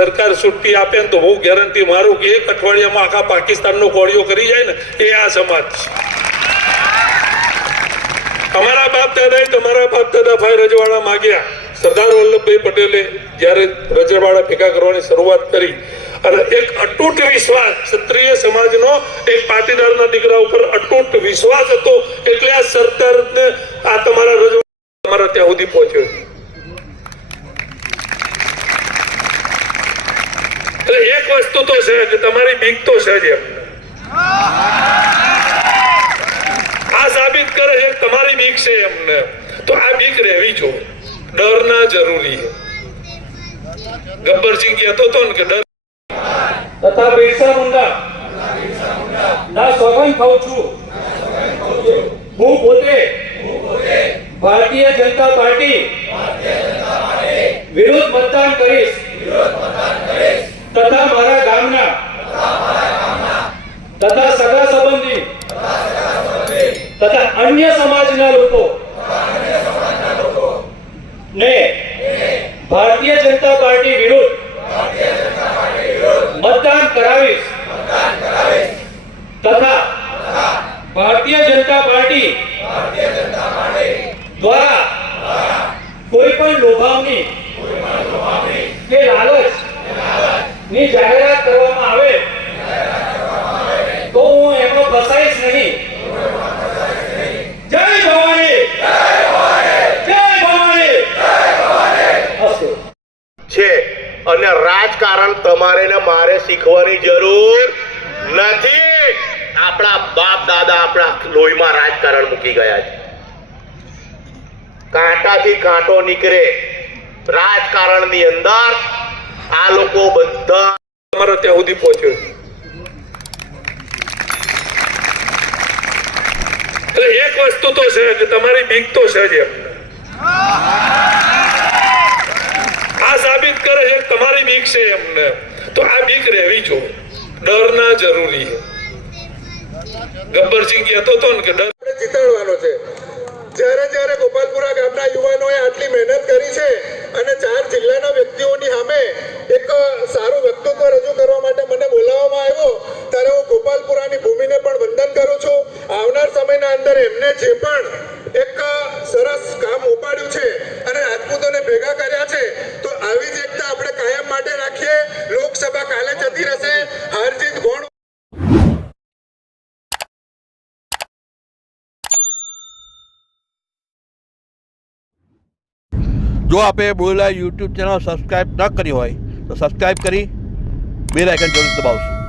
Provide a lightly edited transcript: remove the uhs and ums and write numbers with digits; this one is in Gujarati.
સરકાર છુટ્ટી આપે ને તો હું ગેરંટી મારું કે 1 અઠવાડિયામાં આખા પાકિસ્તાનનો કોળિયો કરી જાય ને એ આ સમાજ છે. અમારા બાપ દાદાએ તમારા બાપ દાદા ભાઈ રજવાડા માગ્યા. સરદાર વલ્લભભાઈ પટેલે જ્યારે રજવાડા ભેગા કરવાની શરૂઆત કરી અને એક અતૂટ વિશ્વાસ ક્ષત્રિય સમાજનો એક પાટીદારના દીકરા ઉપર અતૂટ વિશ્વાસ હતો એટલે આ સરદારને આ તમારા રજવાડા તમારા ત્યાં સુધી પહોંચ્યો. એટલે એક વસ્તુ તો છે કે તમારી બીક તો છે જ એમ. આ સાબિત કરે છે તમારી બીક છે એમને. તો આ બીક રહેવી જોઈએ. ડર ના જરૂરી છે. ગબ્બરસિંહ કહેતો હતો ને કે ડર તથા બિરસા મુંડા ના સોગંદ ખાઉં છું હું પોતે ભારતીય જનતા પાર્ટી વિરુદ્ધ મતદાન કરીશ તથા મારા ગામના તથા સગા સંબંધી તથા અન્ય સમાજના લોકો ને ભારતીય જનતા પાર્ટી વિરુદ્ધ મતદાન કરાવીશ તથા ભારતીય જનતા પાર્ટી દ્વારા કોઈ પણ લોભામણી કે લાલચ ની જાહેરાત કરવામાં આવે તો હું એમાં ફસાઈશ નહીં. જય ભવાની જય ભવાની છે. અને રાજકારણ તમારે ને મારે શીખવાની જરૂર નથી. આપણા બાપ દાદા આપણા લોહીમાં રાજકારણ મૂકી ગયા છે. કાંટાથી કાંટો નીકળે રાજકારણની અંદર આ લોકો બધા તમારા ત્યાં સુધી પહોંચ્યો. એટલે એક વસ્તુ તો છે કે તમારી બીક તો છે જ એમ. આ સાબિત કરે છે તમારી બીક છે એમને. તો આ બીક રહેવી જોઈએ. ડર ના જરૂરી છે. ગબ્બરસિંહ કહેતો હતો ને કે ડર જીતાડવાનો છે. જ્યારે ગોપાલપુરા ગામના યુવાનોએ આટલી મહેનત કરી છે અને 4 જિલ્લાના વ્યક્તિઓની સામે એક સારું વ્યક્તિત્વ રજૂ કરવા માટે મને બોલાવવામાં આવ્યો ત્યારે હું ગોપાલપુરાની ભૂમિને પણ વંદન કરું છું. આવનાર સમયના અંદર એમને જે પણ એક સરસ કામ ઉપાડ્યું છે અને રાજપૂતોને ભેગા કર્યા છે તો આવી જ એકતા આપણે કાયમ માટે રાખીએ. લોકસભા કાલે જતી રહેશે. હાર જીત ગૌણ જો આપે બોલા યુટ્યુબ ચેનલ સબસ્ક્રાઈબ ન કરી હોય તો સબસ્ક્રાઈબ કરી બેલ આઇકન જરૂર દબાવશો.